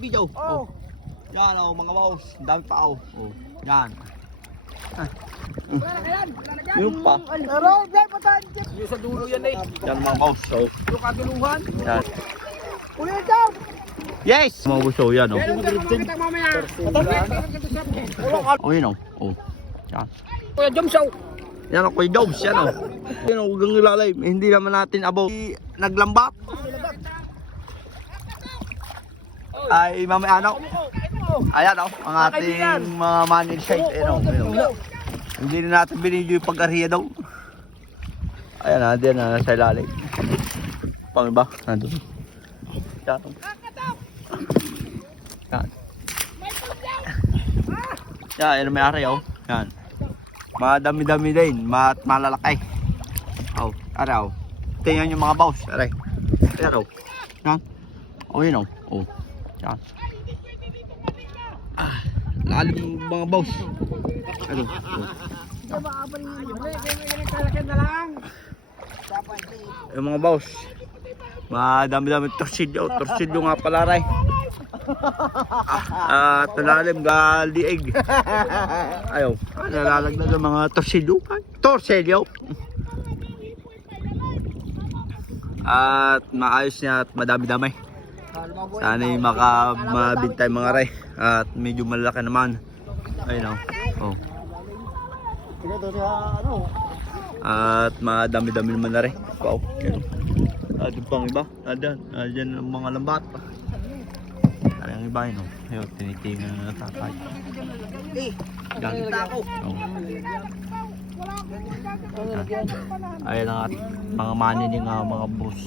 Video. Oh. Yan oh, mga boss. Dami tao. Oh. Yan. Yung pa. Pero, hindi pa tayo. Yung sa dulo yan eh. Yan mga boss. Oh. Yung kaduluhan. Yan. Kuya Jom! Yes! Mga boss. Oh, yan oh. Meron ka makakita mamaya. Oh, yun oh. Oh. Yan. Kuya Jom show. Yan oh, Kuya Jobs. Yan oh. Yan oh, huwag nilalay. Hindi naman natin about naglambat. Ay, mamaya ano? Ayan oh, ang ating mga managed site. Ayan oh. Hindi na natin binidyo yung pag-ariya daw. Ayan na, diyan na nasa ilalim. Pang iba, nandun. Yan. Yan. Yan, yan may ari oh. Yan. Madami-dami din, malalaki. Oh, araw. Tingnan yung mga boss, aray. Ayan oh. Yan. Oh, yun oh. Oh. Yan. Lalim mga boss. Ano? Yung mga boss. Madami-dami torsilyo. Torsilyo nga pala ray. At lalim galiig. Ayaw. Nalalagdag ng mga torsilyo. Torsilyo. At maayos niya at madami-dami. Sana'y makamabintay mga ray. At medyo malaki naman. Ayun oh. At madami-dami naman na rin. Wow. Yan. At yung pang iba. Adyan ang mga lambat. Ay ang iba yun. Ayun, tinitingan na natatay. Yan. Oh. Ayan ang ating mga manining mga boss.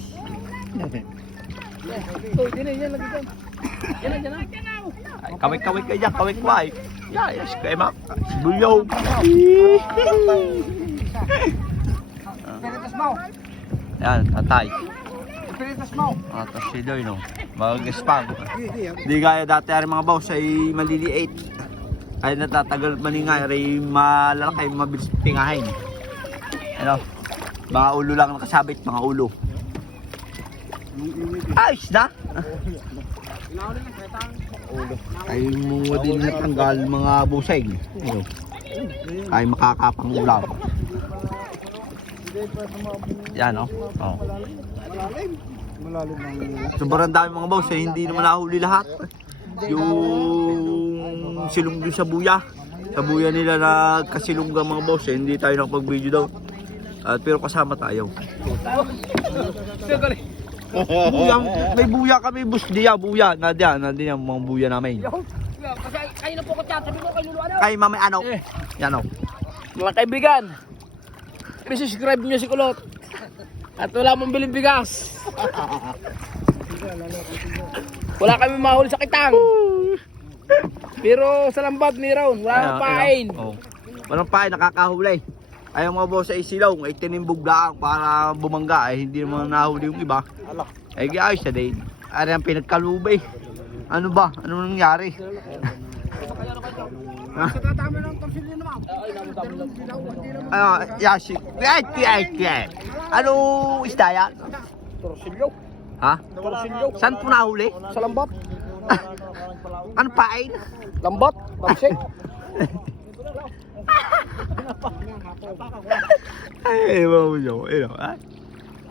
Ay, kawik-kawik kayo dyan, kawik-kawik. Yes, kayo mak. Buyaw. Yan, tatay. Tapos si Doy, no? Mag-spam. Hindi gaya dati ay mga boss ay maliliit. Ay natatagal maningay, ay malalaki, mabilis pingahin. Ano? Mga ulo lang nakasabit, mga ulo. Ayos na! Ay mo din natanggal mga busay. Ay makakapang ulam. Yan oh. Oh. Sobrang dami mga boss eh, hindi naman nahuli lahat. Yung silong doon sa buya. Sa buya nila nagkasilong mga boss eh, hindi tayo nakapag-video daw. Pero kasama tayo. Buya, may buya kami, bus diya, buya. Nandyan yung mga buya namin. Kayo na po ko chat. Sabi mo kayo luluan. Kay mami ano? Yan o. Mga kaibigan. I-subscribe nyo si Kulot. At wala mong biling bigas. Wala kami mahuli sa kitang. Pero sa lambat ni Ron, wala nang pain. Oh. Walang pain, nakakahuli. Ayaw mga boss ay silaw, ay tinimbog lang para bumangga. Ay hindi naman nahuli yung iba. Ay ayos na din. Ay ang pinagkalubay. Ano ba? Ano nangyari? Katama ng torsilyo naman. Yashi. Ano isda yan? Torsilyo. Ha? Torsilyo. Saan po nahuli? Sa lambat. Ano pain? Lambat. Tamsik. Ay, mabuyo.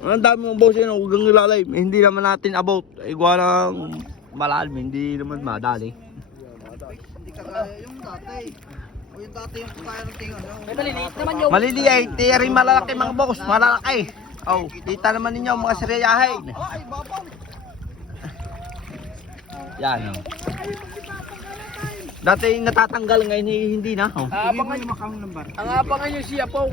Ang dami mong boss yun, huwag kang nilalay. Hindi naman natin about. Igwa ng malalim, hindi naman madali. Hindi kagaya yung dati. O yung dati yung kaya ng tingan. Maliliit naman yung. Maliliit, tiyari malalaki mga boss, malalaki. Oh, kita naman ninyo mga siriyahin. Ay, babaw. Yan oh. Dati natatanggal ngayon hindi na. Oh. Abangan Yung makang lambar. ang abangan nyo siya po.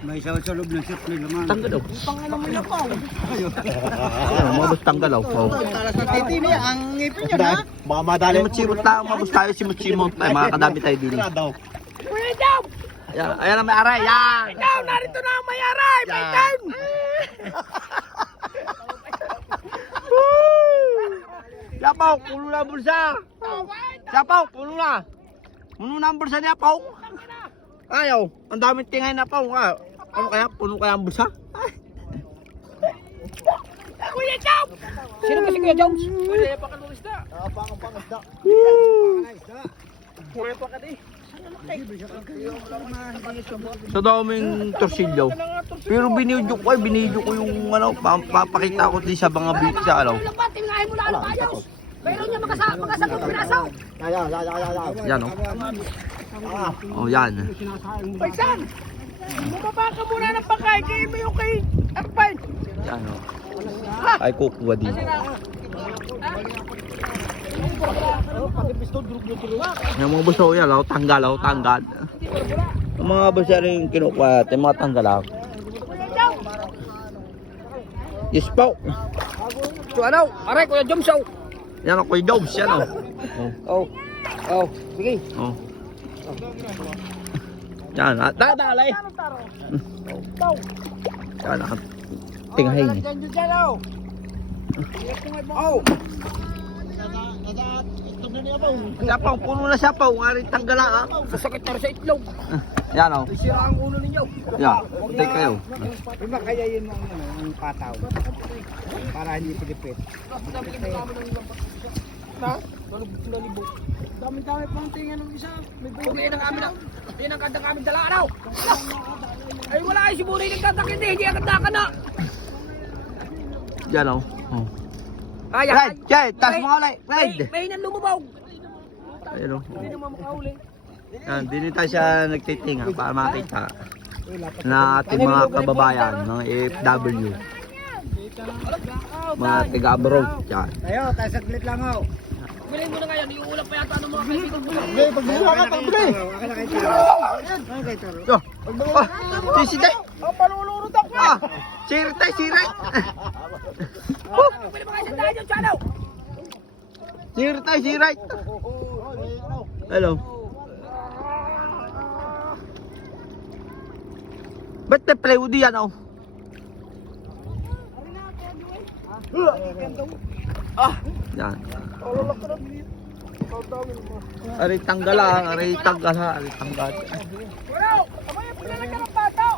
May sa loob ng supply naman. Tanggal daw. Pangalan mo na po. Ayan, mga boss tanggal daw. Oh. Tala sa titi niya, ang ngipin niya na. Baka madali. Simot tayo, mga boss tayo, simot. Ay, makakadami tayo din. Kuya Jom! Ayan ang may aray, yan! Ikaw, narito na ang mayaray! May Yan. time! Yapaw, puno na ang bulsa! Yapaw, puno na! Puno na ang bulsa niya, Paw! Ayaw, ang daming tingay na, Paw! Ano kaya? Puno kaya ang bulsa? Ay. Kuya Jones! Sino ba si Kuya Jones? Kuya pa ka isda. Pangisda. Kuya pa ka di. Sa daming torsilyo. Pero binidyo ko yung ano, papakita ko din sa mga beat sa ano. Tingnan mo na ano ayos. Mayroon niya makasakot ng piraso. Yan o. Oh, yan. Paisan! Bumaba ka muna ng pagkain kay mo yung kay Arpine. Yan o. Ay, kukuha din. Yung mga buso yan, tanggal. Yung mga buso rin kinukuha natin, mga tanggal lang. Yes po. So ano? Aray, Kuya Jones oh. Yan o, Kuya Jobs, yan o. Oh, sige. Oh. Yan, dadalay. Yan, tinghahin. Oh. Siyapaw, puno na siyapaw, nga rin tanggala ha. Sasakit na rin sa itlog. Yan o. Sira ang ulo ninyo. Yan, take kayo. Diba kaya yun ang pataw? Para hindi pilipit. Na? Nalibog. Dami-dami pang tingin ng isa. May buhay ng amin na. Yan ang kandang amin dala araw. Ay wala ay si Buray nagtatak hindi agad na. Yan o. Oh. Ay, Red, Jay, tas mo ulit. Red. May nang lumubog. Ayun o. Hindi naman makahuli. Yan, din tayo siya nagtitinga para makita na ating mga kababayan, mga FW. Mga taga-abroad. Yan. Tayo, tayo saglit lang ho. Bilhin mo na ngayon, iuulap pa yata ng mga kaibigan ko. Pagbuha ka, pagbili! Akin na kay Taro. Akin kay Taro. Yo. Si Day. Ang panulurot ako. Sirit. Pwede ba kayo sa dahil yung channel? Sirit. Hello. Ba't may plywood yan oh? Yan. Ari tanggal. Wala! Abay, paglalagyan ng pataw!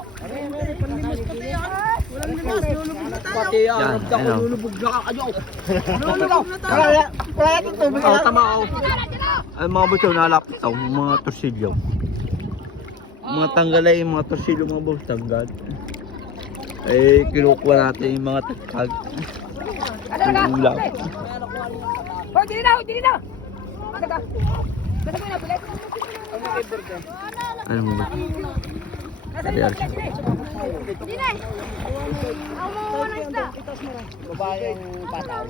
Pati yan, Yan, ano. lulubog na ka kayo. Wala natin tubig. Oh, tama oh. Ay mga buso nalapit daw, mga torsilyo. Mga tanggalay, mga torsilyo mga buso tanggal. Eh kinukuha natin yung mga tagtag. Yung ulam. Hoy, dili na! Maganda. Kasi ko na bilet. Ano mo ba? Sabi Archie. Hindi na. Ako mo ng isda. Babae yung pataw.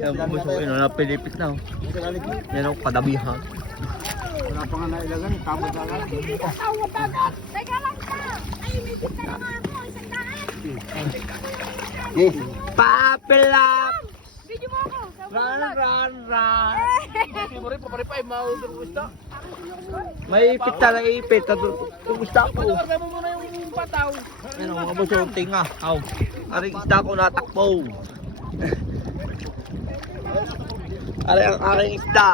Yan mga buso yun, napilipit na oh. Yan oh, kadabihan. Wala pa nga nailagan, tama na lang. Teka lang ka. Ay, may pita na nga ako. Isang daan. Yes. Papilap! Video mo ako. Run! Hindi mo rin, paparipay, maudol ko isda. May pita na ipit, kumusta ko? Patawarga mo muna yung pataw. Yan o mga buso, tinga. Aw, aring isda ko natakbo. Aring ang aking isda.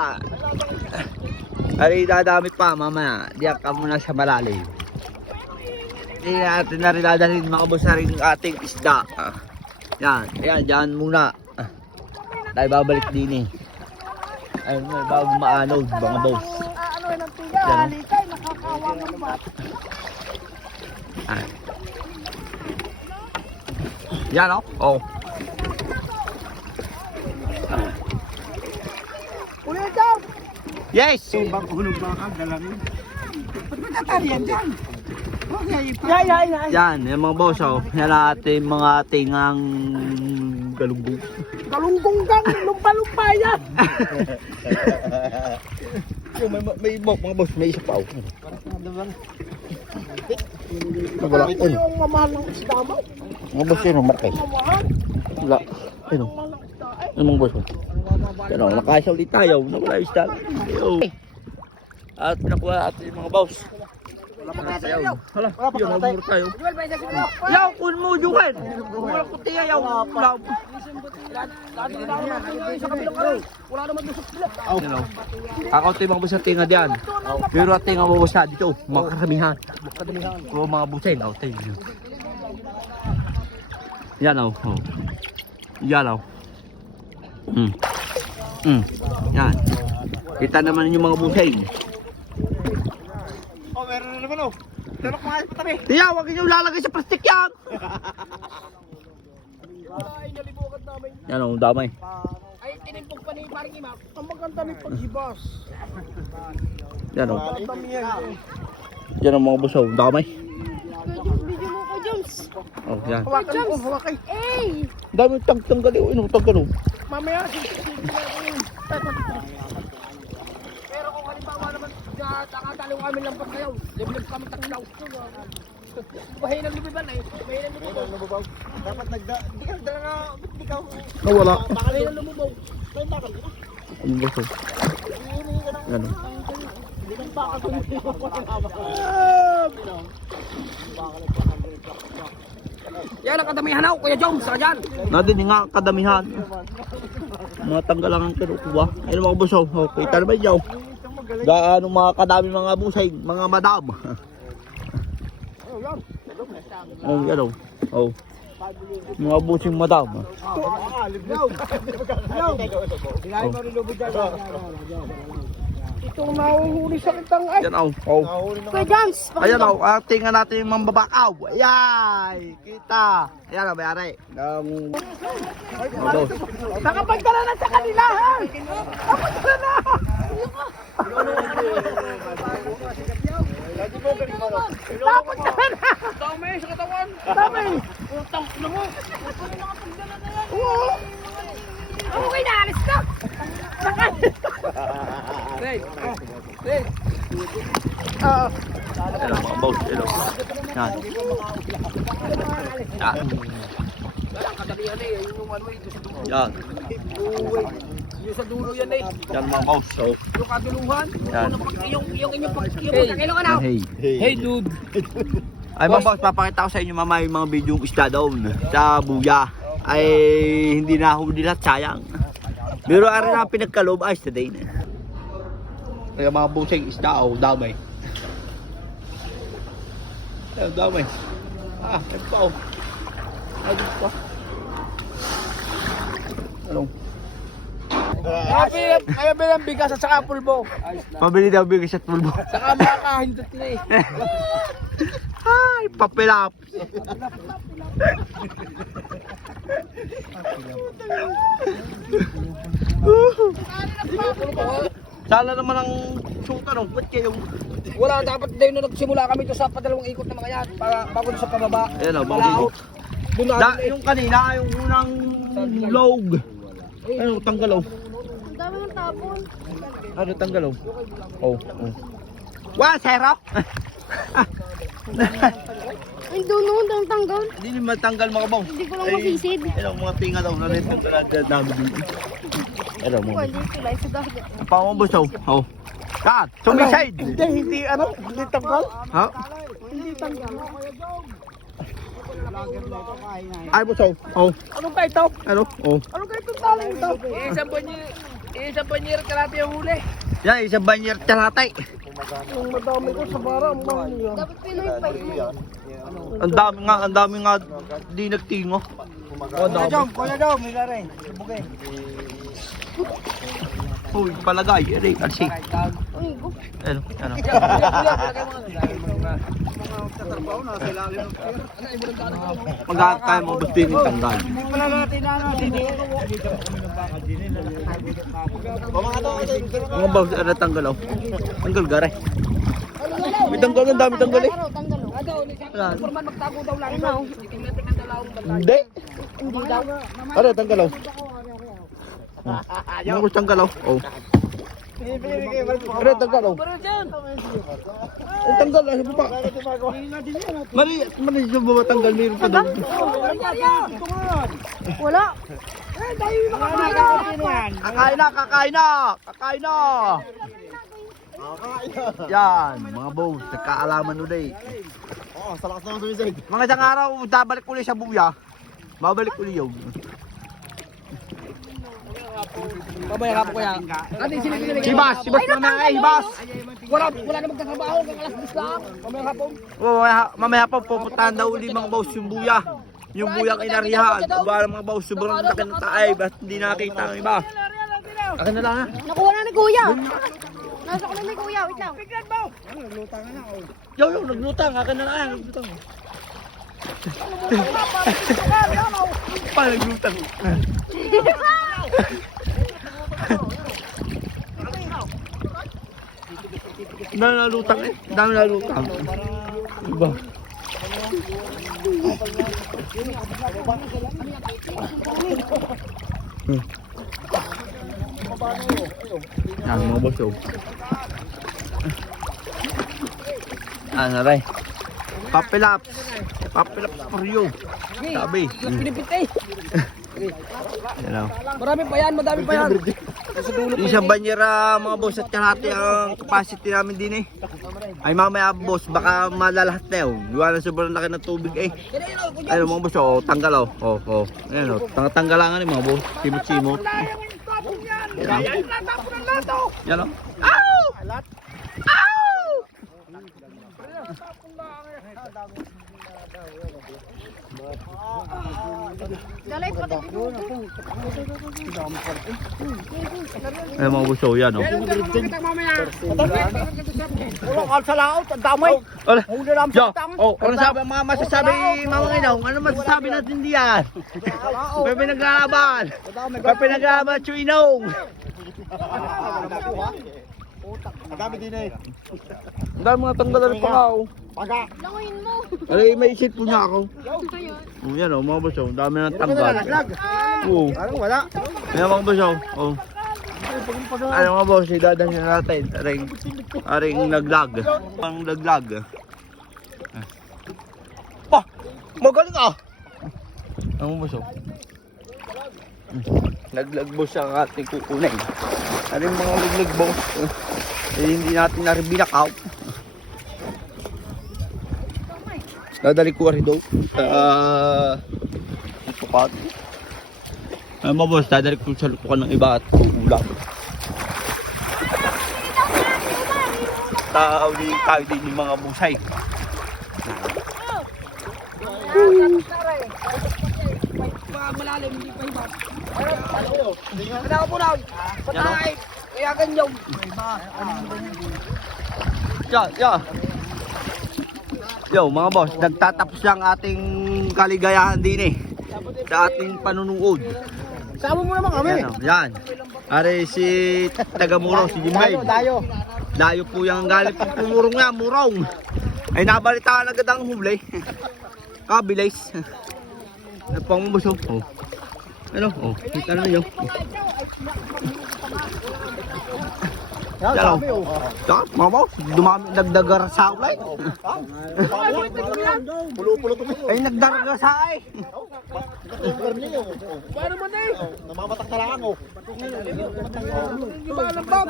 Aring dadami pa mamaya. Diyan ka muna sa malalim. Hindi natin na rin dadalhin mga buso rin ating isda. Yan, ayan, dyan muna. Tayo babalik din eh. Ayun nga, bago maanog, mga boss. Ano yun ang tiga? Yan. Halikay, nakakawa ng bat. Ah. Yan o. Oh. Kuya Jones! Yes! Bang hulog baka, dalangin. Ba't matatariyan dyan? Yan, yung mga boss oh. Yan ang ating mga tingang galunggong. Galunggong kang, lumpa-lumpa yan! Yung may mga boss, may isa pa oh. Ito yung mamahal ng isda mo. Mga boss yun, markay. Mamahal. Wala. Ayun oh. Mamahal ng isda eh. Yung mga boss oh. Yan oh, nakasya ulit tayo. Nawala yung isda. At pinakuha natin yung mga boss. Ayaw. Hala, yun, nagmuro tayo. Joel, pa isa siguro. Yaw, kun mo, Juan! Wala ko tiya, yaw. Lagi na naman sa kabilang aray. Wala naman doon sa sila. Yan o. Kakaunti mga busa tinga diyan. Pero at tinga mo busa dito, mga karamihan. Kung mga busa yun, tayo. Yan oh. Oh. Yan oh. Yan. Kita naman yung mga busay. Oh, meron na naman oh. Tanok mga patabi. Tiya, huwag niyo lalagay sa plastic yan. Ay, nalibukat namin. Yan oh, damay. Ay, tinimpog pa ni paring Ima. Ang maganda ni paghibas. Yan oh. Ang damihan. Yan ang mga busaw, damay. Video mo ko, Jones. Oh, yan. Hawakan mo, hawakan. Eh! Dami tanggal eh. Ano tanggal oh. Mamaya, sisipin natin yun. Pero kung halimbawa naman, takataliw kami lang pag kayo. Liblib kami taklaw. Bahay ng lubiban eh. Bahay ng lubiban. Dapat hindi ka nagdala na, hindi ka. Nawala. Bahay ng lubiban. Bahay bakal. Ang busaw. Yan oh. Yan ang kadamihan ako, Kuya Jones. Saka dyan. Nadin nga kadamihan. Mga tanggal lang ang kinukuha. Ayun mga busaw. Oh, kita naman yaw. Gaano mga kadami mga busay, mga madam. Oh, yan oh. Oh. Mga busing madam. Itong nahuhuli sa kitang ay. Yan oh. Oh. Kuya Jones, Ayan o, tingnan natin yung mambabakaw. Ayan, kita. Ayan o, mayari. Nakapagtala na sa kanila ha. Nakapagtala na. Nakapagtala na. Dami sa katawan. Dami. Utang na mo. okay na, alis na. Hey. Hey. Ayan o, mga boss. Ayan o. Yan. Yan. Wala kadamihan eh. Yung ano eh. Yan. Yung sa dulo yan eh. Yan mga boss. So, Yung kaduluhan. yan. Yung inyong pagkakilo ka na. Hey. Hey dude. Ay mga boss, papakita ko sa inyo mamaya yung mga video isda doon sa buya. Ay hindi na huli lahat, sayang. Pero ari na pinagkaloob ayos today na. Kaya mga busing isda o damay. Ay damay. Ah, ito pa o. Ay dito pa. Ano? Kaya bilang bigas at saka pulbo. Pabili daw bigay sa tulbo. Saka makakahindot nila eh. Ay, papilap. Sala naman ang suka no. Ba't kayo? Wala, dapat din na nagsimula kami to sa padalawang ikot na mga yan. Para bago sa pababa. Ayan o, Wala mga ako. Doon na Da, yung kanina, yung unang log. Ano, tanggalaw. Ang dami ng tapon. Ano, tanggalaw? Oh, oh. Wah, zero! Ay, doon noon, ang tanggal. Hindi naman tanggal mga bang. Hindi ko lang mapisid. Ano, mga tinga daw. Nalito ko na dami dito. Ano, Ko, mga. hindi sila. Isa dagat. Pangabos, oh. Oh. Kat, sumiside. Hindi hindi tanggal. Ha? Hindi tanggal. Ay, busaw. Oh. Anong kayo ito? Ano? Oh. Anong kayo itong talang ito? Isang banyir karate ang huli. Yan, isang banyer talatay. Yung madami ko sa bara, ang mahal niya. Dapat Pinoy pa yun. Ang dami nga di nagtingo. Oh, dami. Kuya Jom, may rin. Bugay. Uy, palagay. Ere, alsi. Uy, go. Ano, ano. Magkakaya mo gusto yung tanggal. Hindi pala natin na ano. Mga boss, ano tanggal oh. Tanggal gare. May tanggal, ang dami tanggal eh. Tanggal. Ano, Forman magtago daw lang. Ano? Tingnan dalawang bantay. Hindi. Hindi daw. Ano, tanggal oh. Mga boss, tanggal oh. Oh. Ano, tanggal oh. Pero dyan. Ang tanggal ah, sa baba. Mali sa baba tanggal, mayroon pa daw. Wala. Kakain na, kakain na! Kakain na! Yan, mga boss, nagkaalaman ulit. Oo, sa lakas naman sumisig. Mga isang araw, babalik ulit sa buya. Babalik ulit yun. Mamaya ka po kaya. Ating sila. Hibas na mga hibas. Wala na magtatrabaho hanggang alas 10 lang. Mamaya hapon. Oh, mamaya pa pupuntahan daw ulit mga boss yung buya. Yung buyang inarihan. Wala mga boss, sobrang laki ng taay. Ba't hindi nakita ang iba? Akin na lang ha. Nakuha na ni Kuya. Nasa ko na ni Kuya, wait lang. Bigyan mo! Yo, naglutang. Akin na lang. Naglutang. Paano naglutang? Dami nalutang eh. Dami nalutang. Diba? Yan mga boss oh. Naray. Papilaps. Papilaps for you. Sabi. Pinipit eh. Yan o. Marami pa yan, madami pa yan. Isang banyera mga boss at kalahati ang capacity namin din eh. Ay mamaya boss, baka malalahat na yun. Gawa na sobrang laki ng tubig eh. Ayun mga boss, oh, tanggal oh. Oh. Ayan oh, tanggalangan eh mga boss. Simot-simot. Yan oh. Yan oh. Ow! Ow! Dalay pa din. Ayun mga boss, oh, yan oh. Walang kalsa laot, ang damay. Wala. Huli lang Yo, sa tang. oh, ano sabi mga masasabi mga nginaw? Ano masasabi natin diyan? Pepe naglalaban. Pepe naglalaban Chuinong. Ang dami din eh. Ang dami mga tanggalan pa nga oh. Paga. Languin mo. Ay, may isip po niya ako. Oh, yan oh, mga boss oh. Ang dami ng tanggal. Oo. Parang wala. Yan mga boss oh. Oh. Ano mga boss, idadahin natin. Aring naglag. Ang naglag. Pa! Magaling ah! Ang mga boss oh. Naglag boss ang ating kukunin. Ano yung mga naglag boss? Eh, hindi natin na rin binakaw. Dadali ko rin daw. Tupat. Ay mga boss, dadali ko sa lupukan ng iba at uulam. Tayo din yung mga busay. Malalim, hindi pa hibat. Kaya po na. Patay. Kaya ganyan. Yo mga boss, nagtatapos lang ating kaligayahan din eh. Sa ating panunood. Sama mo naman kami. Yan. Are si Tagamuro, si Jimhay. Dayo po yung galit po pumurong nga, murong. Ay nabalitaan agad ang huli. Bilis. Ano pang mabuso? Oh. Ano? Oh, kita na yun. Yan o. Mga boss, dumami, nagdagar sa ulay. Pulo-pulo to. Ay, nagdagar sa ay. Paano man eh? Namamatak na lang ako. Hindi ba alam ba?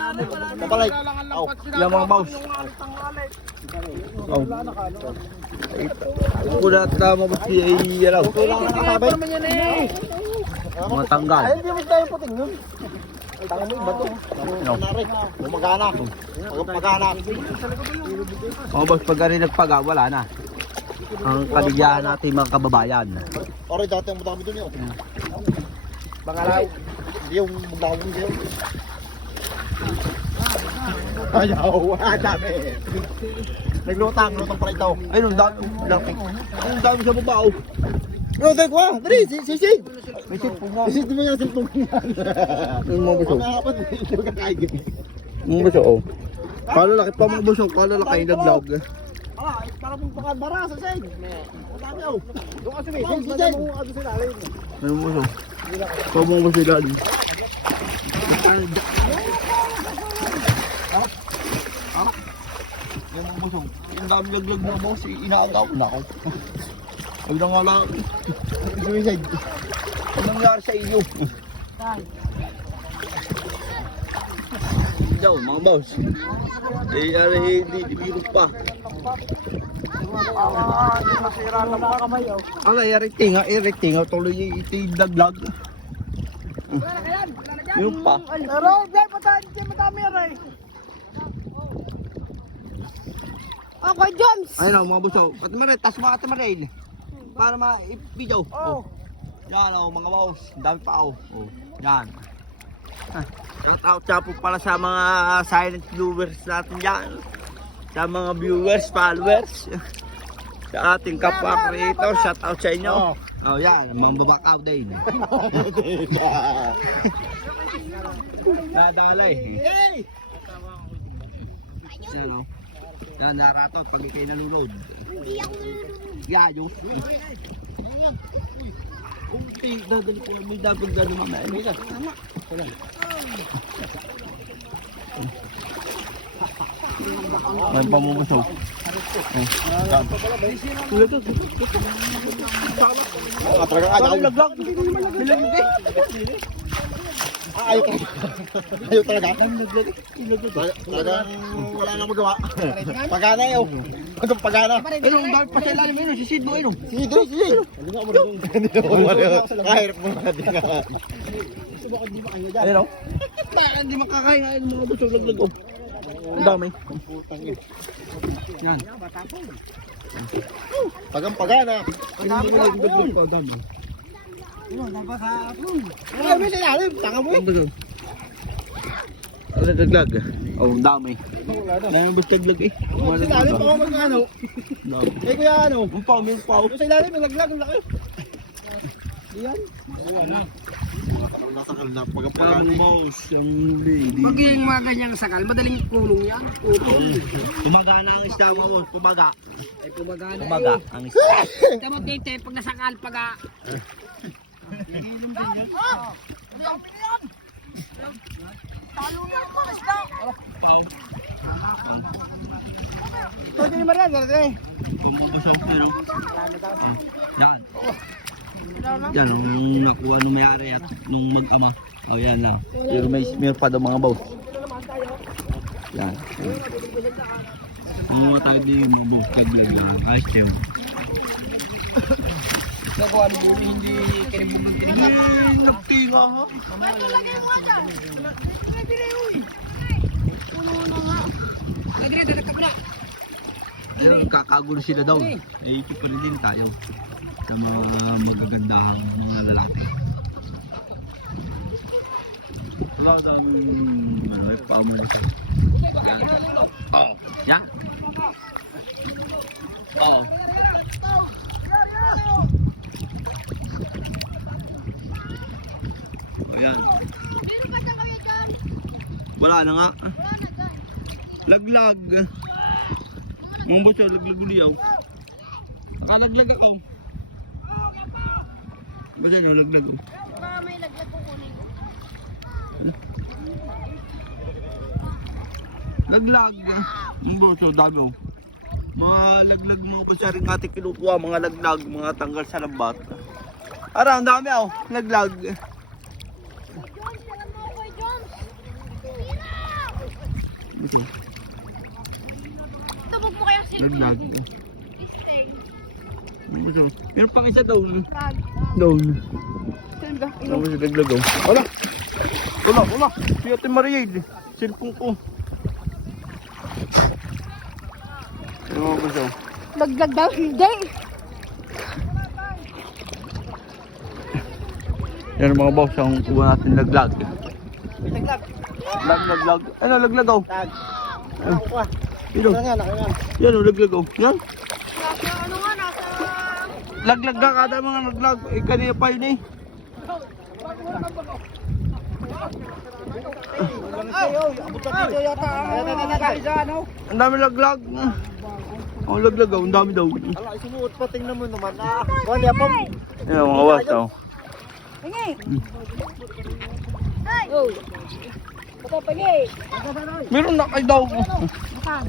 Kabalay. Yan mga boss. Oh. Kulat na mga boss, ay yalaw. Hindi naman yan eh. Mga tanggal. Ay, hindi mo tayo puting nun. Tanga mo yung bato. Bumagana. Bumagana. Mga boss, pag rin nagpaga, wala na. Ang kaligyahan natin mga kababayan. Oray, dati ang madami dun yun. Bangalaw. Hindi yung maglawang hindi yun. Ayaw, dami. Naglutang pala ito. Ayun, ang dami. Ang dami sa baba, oh. No, take wa. Dali, sisid. May sip po nga. Sisid mo yung silpong yan. Yung mga buso. Mga kapat, hindi mo kakaigin. Mga buso, oh. Kalalaki pa mga buso, kalalaki naglag. Para mong pakadbara sa side. Dami oh. Doon kasi may sisid. Ano sila alin. Ayun buso. Ito mga buso ilalim. Yung mga buso. Ang dami laglag mga boss, inaagaw na ako. Ay na nga lang. Suicide. Ano nangyari sa iyo? Yo, mga boss. Hindi biro pa. Masira na mga kamay oh. Ano, i-recting. Tuloy ito yung daglag. Wala na yan. Yung pa. Pero hindi, madami yan eh. Okay, Joms. Ayun na, mga buso. Ate Marel, tas mga Ate Marel. para ma-video. Oh. Yan oh, mga boss. Ang dami pa oh. Oh. Yan. Shout out siya po pala sa mga silent viewers natin dyan. Sa mga viewers, followers. Sa ating kapwa creator, shout out sa inyo. Oh, yan, mga babakaw din. Nadalay. Yan oh. Yan, naratot pag ikay nalulod. Hindi ako nalulunod. Yayo. Kunti, dadali ko. May dapat gano'n mamaya. May isa. Tama. Ang pamumusaw. Ayaw talaga. Talagang wala nang magawa. Pagana yun. Anong pagana? Ano, ang dami pa sa ilalim mo yun. Si Sid mo yun. Sige. Kahirap mo na din ka. Ano? Hindi makakain nga yung mga gusto laglag oh. Ang dami. Yan. Pagang pagana. Ano may sinalim? Tanga mo eh. Ano laglag? Oh, ang dami. Ano ba laglag eh? Sa ilalim pa ako mag-ano. Eh kuya ano? Ang pao, may pao. Sa ilalim may laglag ang laki. Diyan. Nasakal na pagang pagana. Pag yung mga ganyang sakal, madaling kulong yan. Pumagana ang isda mo, pumaga. Ay pumagana Pumaga ang isda. Tama tete, pag nasakal, pag Ito yung maran. Yan. Yan, nung nakuha nung may-ari at nung mag-ama. Oh, yan na. Pero may pa daw mga boss. Yan. Ang mga tayo din yung mga boss. Ayos kayo. nagawa ng buli, hindi kinibulong. Nagtinga ha? Ito, lagay mo nga dyan. Puno na nga. Lagyan na, ka na. Ayun, kakagulo sila daw. Eh, ikip pa rin din tayo. Sa mga magagandahang mga lalaki. Wala ka ano, may pamo nito. Oh, yan. Oh. Ayan. Meron ba kayo dyan? Wala na nga. Wala na dyan. Laglag. Mga boss, laglag uliyaw. Nakalaglag ako. Basta nyo, laglag. Baka may laglag ko kunin ko. Laglag. Mga boss, dami oh. Mga laglag mo kasi rin natin kinukuha. Mga laglag, mga tanggal sa lambat. Ara, ang dami oh. Laglag. Jones, dalan mo ako, Jones. Hiraw! Ito, Tubog mo kaya silpin. laglag. Sting. Ito. Meron pang isa down. Bag. Down. Ano si laglag oh. Wala. Wala. Si Ate Mariaid. Silpong ko. Ano mga boss oh. Laglag daw, hindi. Yan mga boss, ang kuha natin laglag. Laglag. Laglag. Ano, laglag oh. Tag. Ano? Ito. Laki nga. Yan oh, laglag oh. Yan. Nasa ano nga, nasa... Laglag ka kada mga laglag. Eh, kanina pa yun eh. Abot na dito yata. Ang dami laglag. Ang laglag oh, ang dami daw. Ala, isinuot pa, tingnan mo naman. Kuhan niya pang. Yan mga boss oh. Pingi! Ay! Oh! Ito, pingi! Meron na kayo daw. Baka.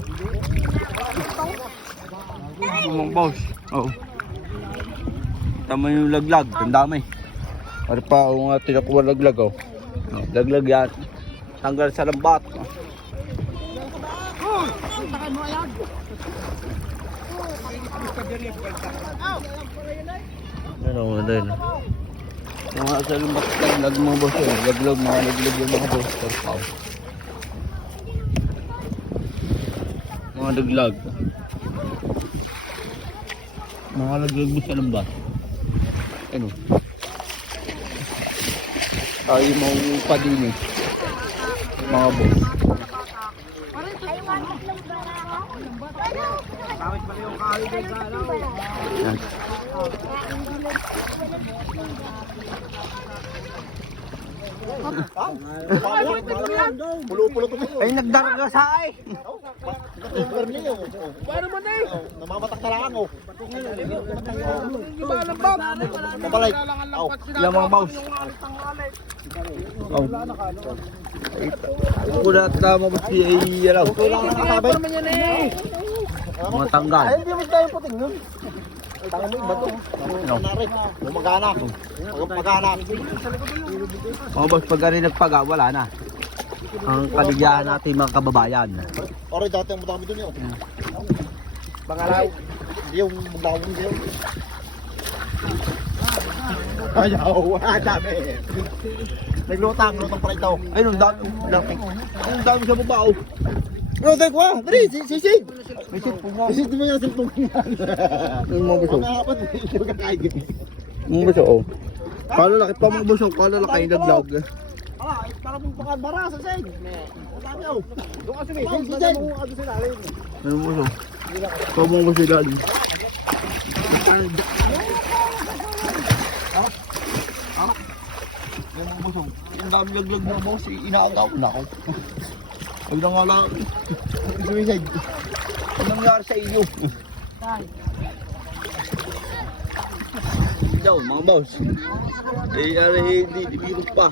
Mga boss. Oo. Tama yung laglag. Ang dami. Para pa ang tinakuha laglag oh. Laglag yan. Tanggal sa lambat. Takan mo yan! Ano mo na yun. Mga sa lambat lag mga boss yun. Laglag mga laglag yung mga boss. Mga laglag. Mga laglag mo sa lambat. Ano? Tayo mau pa din eh. Mga boss. Yan. Pulo-pulo to. Ay, nagdaraga sa ay. Paano mo na eh? Namabatak na lang ako. Di ba alam ba? Kabalay. Yung mga boss. Oh. Kung na mabos di ay alaw. Nakakabay. Naman yan eh. Mga tanggal. Ay, hindi mo tayo puting nun. Tanga mo iba to. Nanari. Gumagana. Magana. Mga boss, pag rin nagpaga, wala na. Ang kaligyahan natin mga kababayan. Oray, dati ang kami dun yun. Bangalaw. Hindi yung maglawang yun. Ayaw. Dami. Naglutang pala ito. Ay, nung dami. Nung dami sa baba, oh. Lutang ko ah. Dali, sisid. May po mo. Sisid mo yung silpong yan. Yung mga busog. Ang hapon, hindi mo kakaigit. Mga busog, oh. Kalalaki pa mga busog, kalalaki yung daglag. Ah, para mong pakadbara sa side. Dami oh. Doon kasi may sisid. Ano sa lalim. Ano busog? Ikaw mga busog lalim. Yung mga busog. Yung dami laglag mga boss, inaagaw na ako. Huwag na nga lang. Suicide. Ano nangyari sa inyo? Ikaw, mga boss. Hindi virus pa.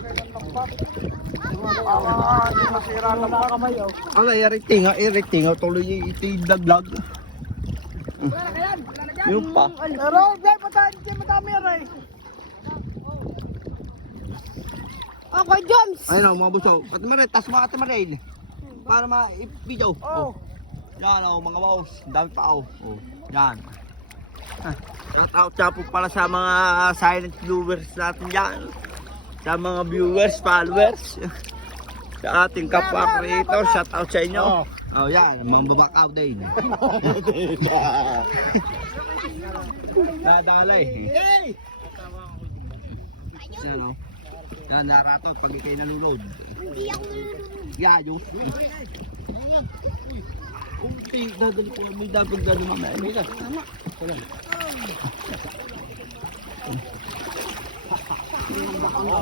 Masira lang mga kamay oh. Ano, erecting, tuloy ito yung daglag. Wala na yan. Wala na yan. Yung pa. Pero hindi madami yan eh. Okay, James. Ayun o, mga busog. Ate Marel, tas mga Ate Marel. Para ma-video. Oh. Yan o, mga boss. Ang dami pa o. Oh. Yan. Shout out siya po pala sa mga silent viewers natin yan. Sa mga viewers, followers. Sa ating kapwa creator, shout out sa inyo. Oh, yan, mga babakaw din. Nadalay. Yan o. Yan, naratot pag ikay nalulod. Hindi ako nalulunod. Yayo. Okay, dadali ko. May dapat gano'n mamaya. May dapat. Tama.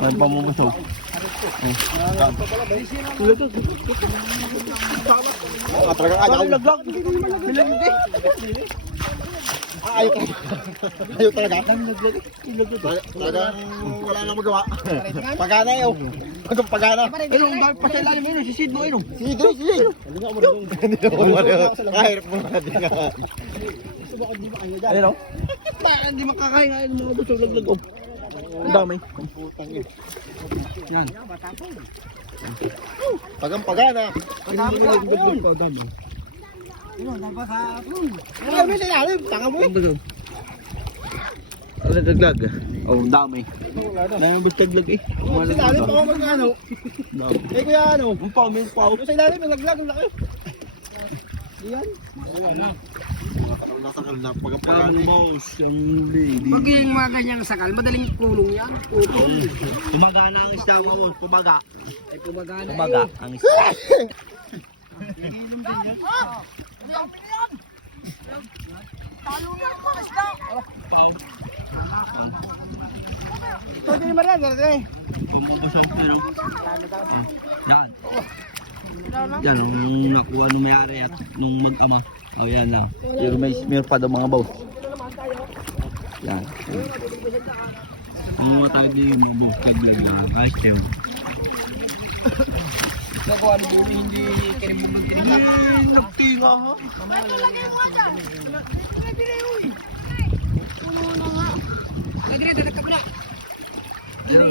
Ay, pamumusaw. Talagang ayaw. Laglag. Bilagdi. Ayaw talaga. Talagang wala nang magawa. Pagana yun. Pagana. Ano, ang dami pa sa ilalim yun. Si Sid mo yun. Sige. Kahirap mo na din ka. Ayun o. Hindi makakain nga yung mga busog laglag o. Ang dami. Yan. Tagang pagana. Ang dami. Ano may sinalim? Tanga mo eh. Ang busog. Ano daglag? Oh, ang dami. Dami bus daglag eh. Sa ilalim pa ako mag-ano. Dami. Eh kuya ano? Ang pao, may pao. Sa ilalim may laglag ang laki. Yan. Nasakal na pagpagana. Magiging mga ganyang sakal, madaling kulong yan. Tutol. Tumagana ang isda mo, boss. Pumaga. Ay pumagana Pumaga ang isda. Pao. Ito din naman yan. Yan. Yan, ang nakuha nung mayari at nung mag-ama. Oh, yan lang. Pero may smear pa daw mga boss. Yan. Ang mga tayo din yung mga boss. Ayos kayo. Nakuha ni Bumi, hindi kinimimang. Nagtinga ha?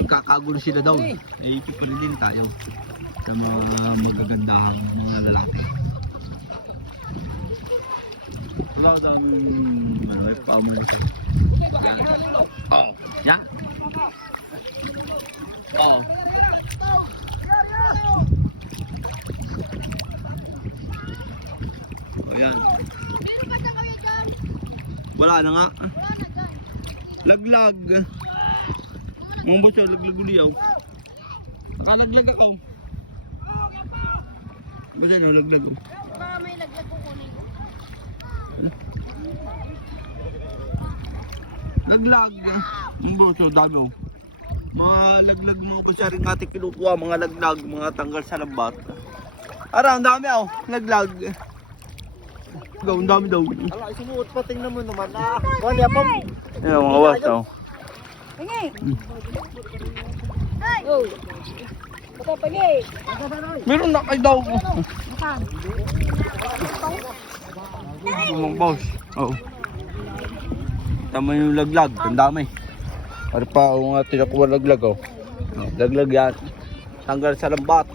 Kakagulo sila daw. Eh, pa rin din tayo. Sa mga magagandahang mga lalaki. Wala daming may pamulito. Yan. Oh. Yan. Oh. Ayan. Wala na nga. Laglag. Mga boss, oh, laglag uli ako. Nakalaglag ako. Basta no, laglag. Baka may laglag ko kunin ko. Laglag. Mga boss, oh, dami oh. Mga laglag mga boss, rin ating kinukuha. Mga laglag, mga tanggal sa lambat. Ara, ang dami oh, laglag. Ang dami daw. Ala, isinuot pa, tingnan mo naman. Wala pa. Ayan mga boss, oh. Pingi! Ay! Oh! Baka pingi! Meron na kayo daw. Baka! Mga boss. Oo. Tama yung laglag. Ang dami. Para pa ako nga tinakuha laglag. Oh. Laglag yan. Tanggal sa lambat.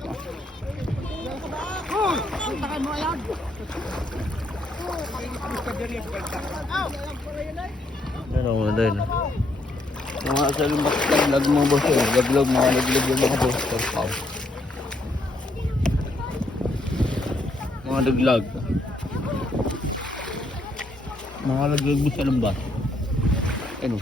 Ano mo din? Mga sa lambat. Laglag mga boss. Laglag mga laglag yung mga boss. Mga laglag. Mga laglag mo sa lambat. Ano?